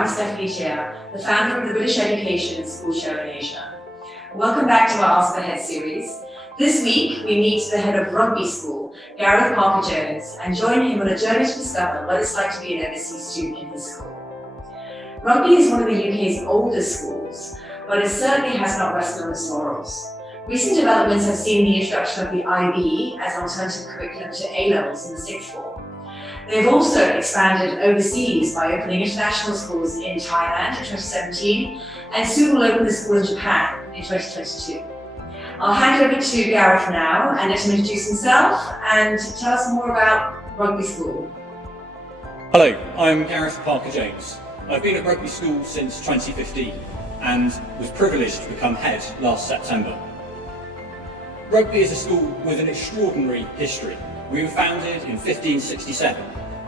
I'm Stephanie Cheah, the founder of the British Education and School Show in Asia. Welcome back to our Ask the Head series. This week, we meet the head of Rugby School, Gareth Parker-Jones, and join him on a journey to discover what it's like to be an overseas student in his school. Rugby is one of the UK's oldest schools, but it certainly has not rested on its laurels. Recent developments have seen the introduction of the IB as an alternative curriculum to A-levels in the sixth form. They've also expanded overseas by opening international schools in Thailand in 2017, and soon will open the school in Japan in 2022. I'll hand over to Gareth now and let him introduce himself and tell us more about Rugby School. Hello, I'm Gareth Parker-Jones. I've been at Rugby School since 2015 and was privileged to become head last September. Rugby is a school with an extraordinary history. We were founded in 1567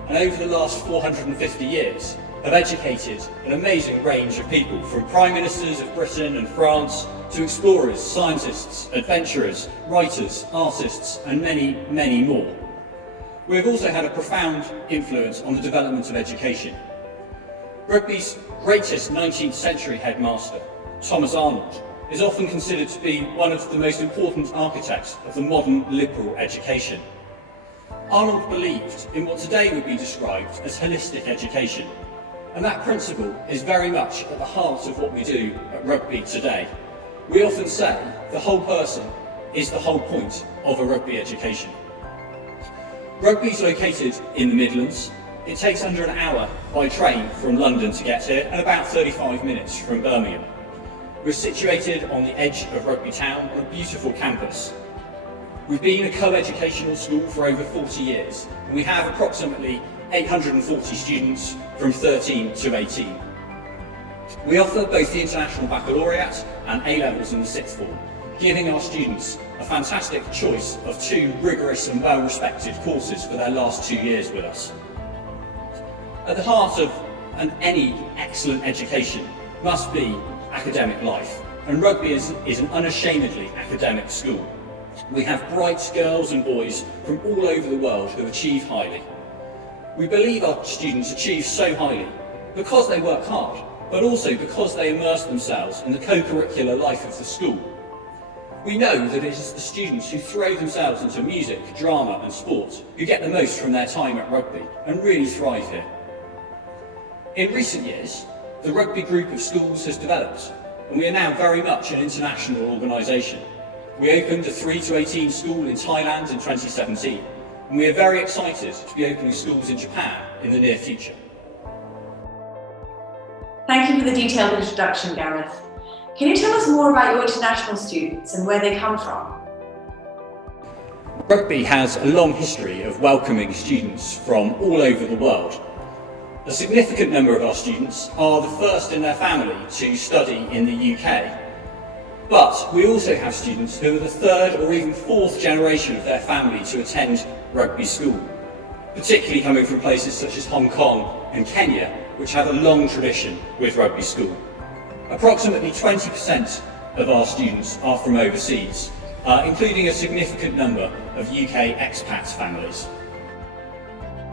and over the last 450 years have educated an amazing range of people, from Prime Ministers of Britain and France to explorers, scientists, adventurers, writers, artists and many, many more. We have also had a profound influence on the development of education. Rugby's greatest 19th century headmaster, Thomas Arnold, is often considered to be one of the most important architects of the modern liberal education. Arnold believed in what today would be described as holistic education, and that principle is very much at the heart of what we do at Rugby today. We often say the whole person is the whole point of a rugby education. Rugby is located in the Midlands. It takes under an hour by train from London to get here and about 35 minutes from Birmingham. We're situated on the edge of Rugby Town on a beautiful campus. We've been a co-educational school for over 40 years, and we have approximately 840 students from 13 to 18. We offer both the International Baccalaureate and A-levels in the sixth form, giving our students a fantastic choice of two rigorous and well-respected courses for their last 2 years with us. At the heart of any excellent education must be academic life, and Rugby is an unashamedly academic school. We have bright girls and boys from all over the world who achieve highly. We believe our students achieve so highly because they work hard, but also because they immerse themselves in the co-curricular life of the school. We know that it is the students who throw themselves into music, drama and sport who get the most from their time at Rugby and really thrive here. In recent years, the Rugby group of schools has developed, and we are now very much an international organisation. We opened a 3 to 18 school in Thailand in 2017, and we are very excited to be opening schools in Japan in the near future. Thank you for the detailed introduction, Gareth. Can you tell us more about your international students and where they come from? Rugby has a long history of welcoming students from all over the world. A significant number of our students are the first in their family to study in the UK. But we also have students who are the third or even fourth generation of their family to attend Rugby School, particularly coming from places such as Hong Kong and Kenya, which have a long tradition with Rugby School. Approximately 20% of our students are from overseas, including a significant number of UK expat families.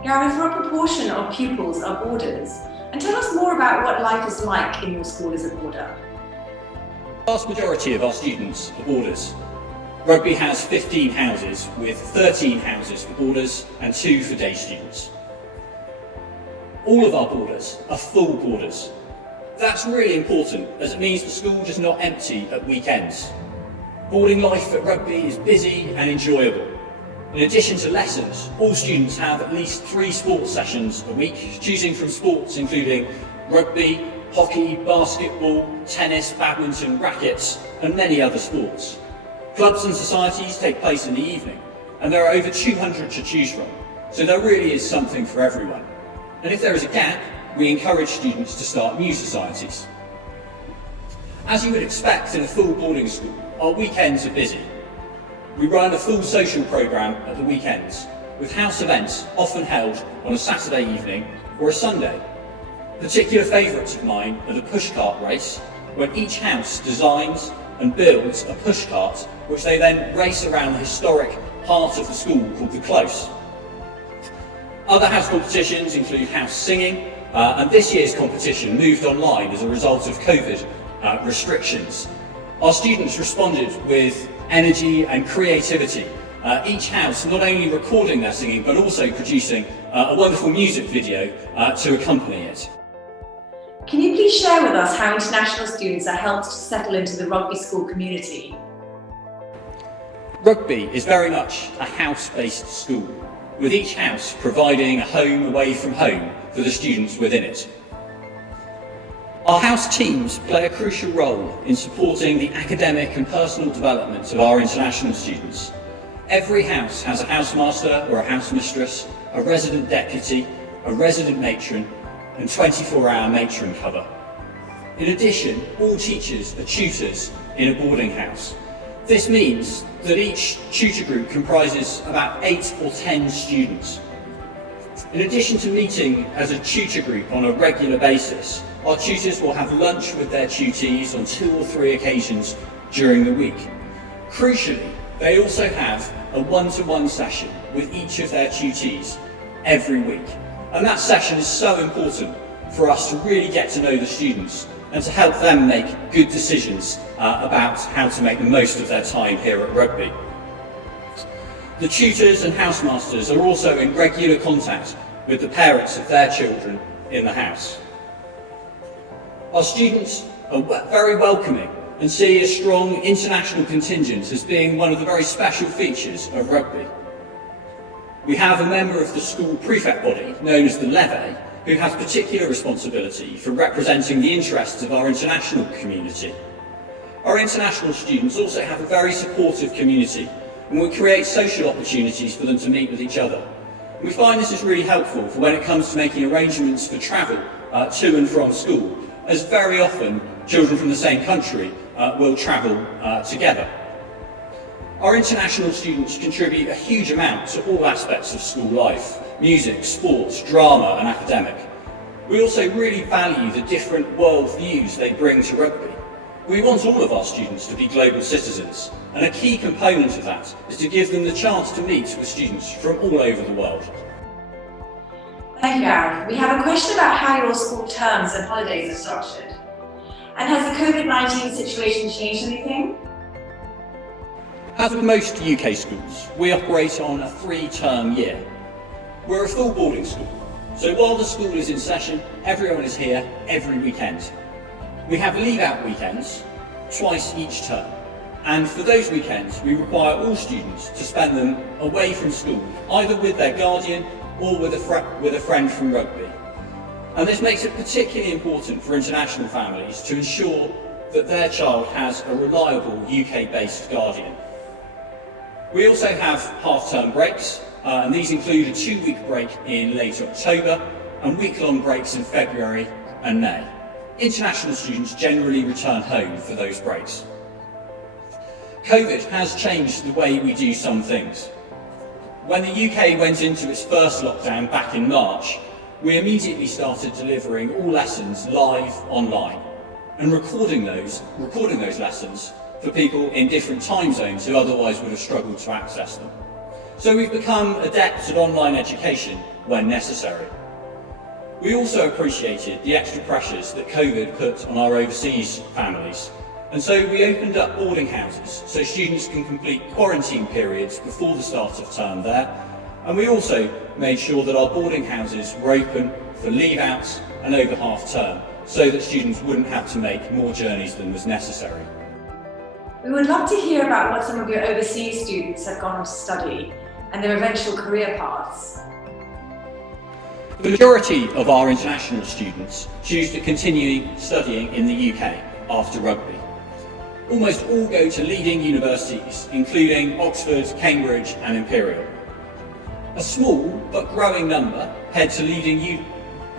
Gareth, what proportion of pupils are boarders? And tell us more about what life is like in your school as a boarder. The vast majority of our students are boarders. Rugby has 15 houses, with 13 houses for boarders and 2 for day students. All of our boarders are full boarders. That's really important, as it means the school does not empty at weekends. Boarding life at Rugby is busy and enjoyable. In addition to lessons, all students have at least 3 sports sessions a week, choosing from sports including rugby, hockey, basketball, tennis, badminton, rackets, and many other sports. Clubs and societies take place in the evening, and there are over 200 to choose from, so there really is something for everyone. And if there is a gap, we encourage students to start new societies. As you would expect in a full boarding school, our weekends are busy. We run a full social programme at the weekends, with house events often held on a Saturday evening or a Sunday. Particular favourites of mine are the pushcart race, when each house designs and builds a pushcart which they then race around the historic part of the school called the Close. Other house competitions include house singing, and this year's competition moved online as a result of COVID restrictions. Our students responded with energy and creativity, each house not only recording their singing but also producing a wonderful music video to accompany it. Can you please share with us how international students are helped to settle into the Rugby School community? Rugby is very much a house-based school, with each house providing a home away from home for the students within it. Our house teams play a crucial role in supporting the academic and personal development of our international students. Every house has a housemaster or a housemistress, a resident deputy, a resident matron, and 24-hour matron cover. In addition, all teachers are tutors in a boarding house. This means that each tutor group comprises about 8 or 10 students. In addition to meeting as a tutor group on a regular basis, our tutors will have lunch with their tutees on 2 or 3 occasions during the week. Crucially, they also have a one-to-one session with each of their tutees every week. And that session is so important for us to really get to know the students and to help them make good decisions about how to make the most of their time here at Rugby. The tutors and housemasters are also in regular contact with the parents of their children in the house. Our students are very welcoming and see a strong international contingent as being one of the very special features of Rugby. We have a member of the school prefect body, known as the Levee, who has particular responsibility for representing the interests of our international community. Our international students also have a very supportive community, and we create social opportunities for them to meet with each other. And we find this is really helpful for when it comes to making arrangements for travel to and from school, as very often children from the same country will travel together. Our international students contribute a huge amount to all aspects of school life: music, sports, drama and academic. We also really value the different world views they bring to rugby. We want all of our students to be global citizens, and a key component of that is to give them the chance to meet with students from all over the world. Thank you, Gareth. We have a question about how your school terms and holidays are structured. And has the COVID-19 situation changed anything? As with most UK schools, we operate on a 3-term year. We're a full boarding school, so while the school is in session, everyone is here every weekend. We have leave-out weekends, twice each term, and for those weekends we require all students to spend them away from school, either with their guardian or with a friend from rugby. And this makes it particularly important for international families to ensure that their child has a reliable UK-based guardian. We also have half-term breaks, and these include a 2-week break in late October and week-long breaks in February and May. International students generally return home for those breaks. COVID has changed the way we do some things. When the UK went into its first lockdown back in March, we immediately started delivering all lessons live online and recording those lessons for people in different time zones who otherwise would have struggled to access them. So we've become adept at online education when necessary. We also appreciated the extra pressures that COVID put on our overseas families, and so we opened up boarding houses so students can complete quarantine periods before the start of term there, and we also made sure that our boarding houses were open for leave-outs and over half-term, so that students wouldn't have to make more journeys than was necessary. We would love to hear about what some of your overseas students have gone on to study and their eventual career paths. The majority of our international students choose to continue studying in the UK after rugby. Almost all go to leading universities, including Oxford, Cambridge and Imperial. A small but growing number head to leading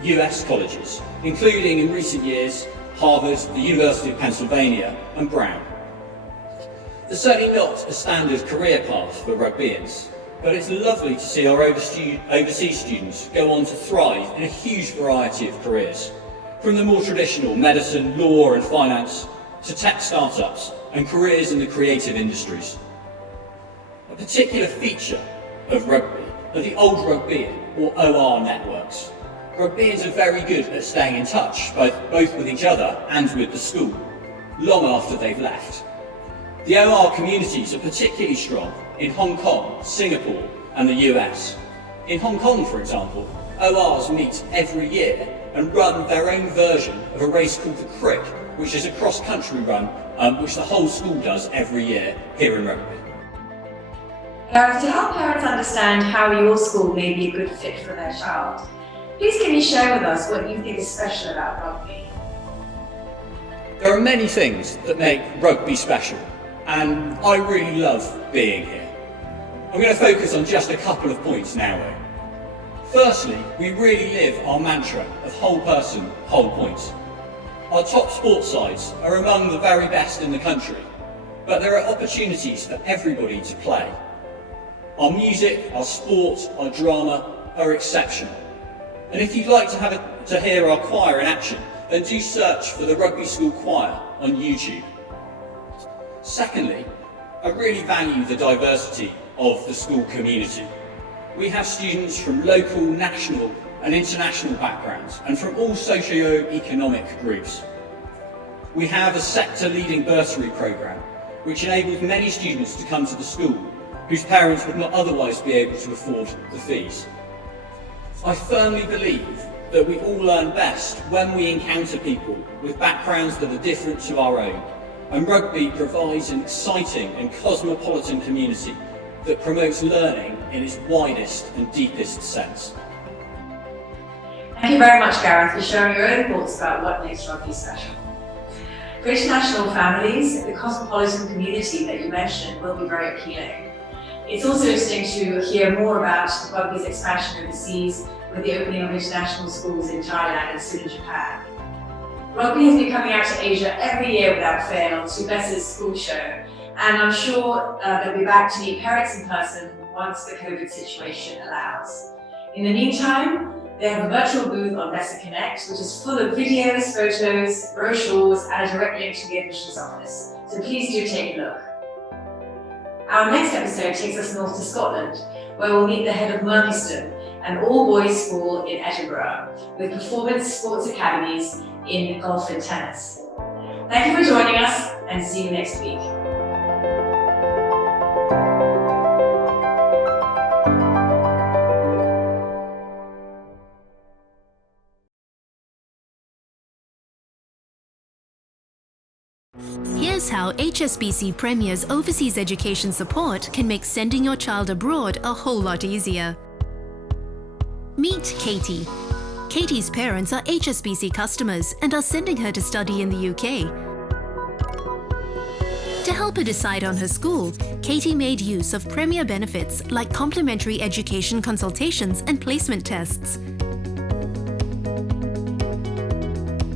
US colleges, including in recent years Harvard, the University of Pennsylvania and Brown. There's certainly not a standard career path for rugbyans, but it's lovely to see our overseas students go on to thrive in a huge variety of careers, from the more traditional medicine, law and finance, to tech startups and careers in the creative industries. A particular feature of rugby are the old rugbyian or OR networks. Rugbyans are very good at staying in touch, both with each other and with the school, long after they've left. The OR communities are particularly strong in Hong Kong, Singapore and the US. In Hong Kong, for example, ORs meet every year and run their own version of a race called the Crick, which is a cross-country run which the whole school does every year here in Rugby. Gareth, to help parents understand how your school may be a good fit for their child, please can you share with us what you think is special about rugby? There are many things that make rugby special, and I really love being here. I'm going to focus on just a couple of points now though. Firstly, we really live our mantra of whole person, whole point. Our top sports sides are among the very best in the country, but there are opportunities for everybody to play. Our music, our sport, our drama are exceptional. And if you'd like to hear our choir in action, then do search for the Rugby School Choir on YouTube. Secondly, I really value the diversity of the school community. We have students from local, national and international backgrounds and from all socio-economic groups. We have a sector-leading bursary programme which enables many students to come to the school whose parents would not otherwise be able to afford the fees. I firmly believe that we all learn best when we encounter people with backgrounds that are different to our own, and rugby provides an exciting and cosmopolitan community that promotes learning in its widest and deepest sense. Thank you very much, Gareth, for sharing your own thoughts about what makes rugby special. For international families, the cosmopolitan community that you mentioned will be very appealing. It's also interesting to hear more about rugby's expansion overseas with the opening of international schools in Thailand and soon in Japan. Rugby has been coming out to Asia every year without fail to BESSA's school show, and I'm sure they'll be back to meet parents in person once the COVID situation allows. In the meantime, they have a virtual booth on BESSA Connect, which is full of videos, photos, brochures, and a direct link to the admissions office. So please do take a look. Our next episode takes us north to Scotland, where we'll meet the head of Merkiston, an all-boys school in Edinburgh, with performance sports academies in golf and tennis. Thank you for joining us, and see you next week. Here's how HSBC Premier's overseas education support can make sending your child abroad a whole lot easier. Meet Katie. Katie's parents are HSBC customers and are sending her to study in the UK. To help her decide on her school, Katie made use of Premier benefits like complimentary education consultations and placement tests.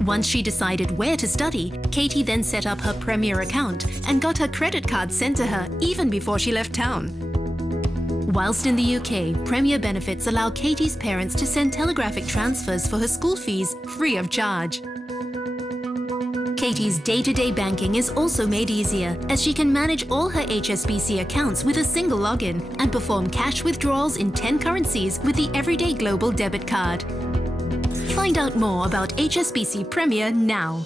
Once she decided where to study, Katie then set up her Premier account and got her credit card sent to her even before she left town. Whilst in the UK, Premier benefits allow Katie's parents to send telegraphic transfers for her school fees free of charge. Katie's day-to-day banking is also made easier as she can manage all her HSBC accounts with a single login and perform cash withdrawals in 10 currencies with the Everyday Global debit card. Find out more about HSBC Premier now.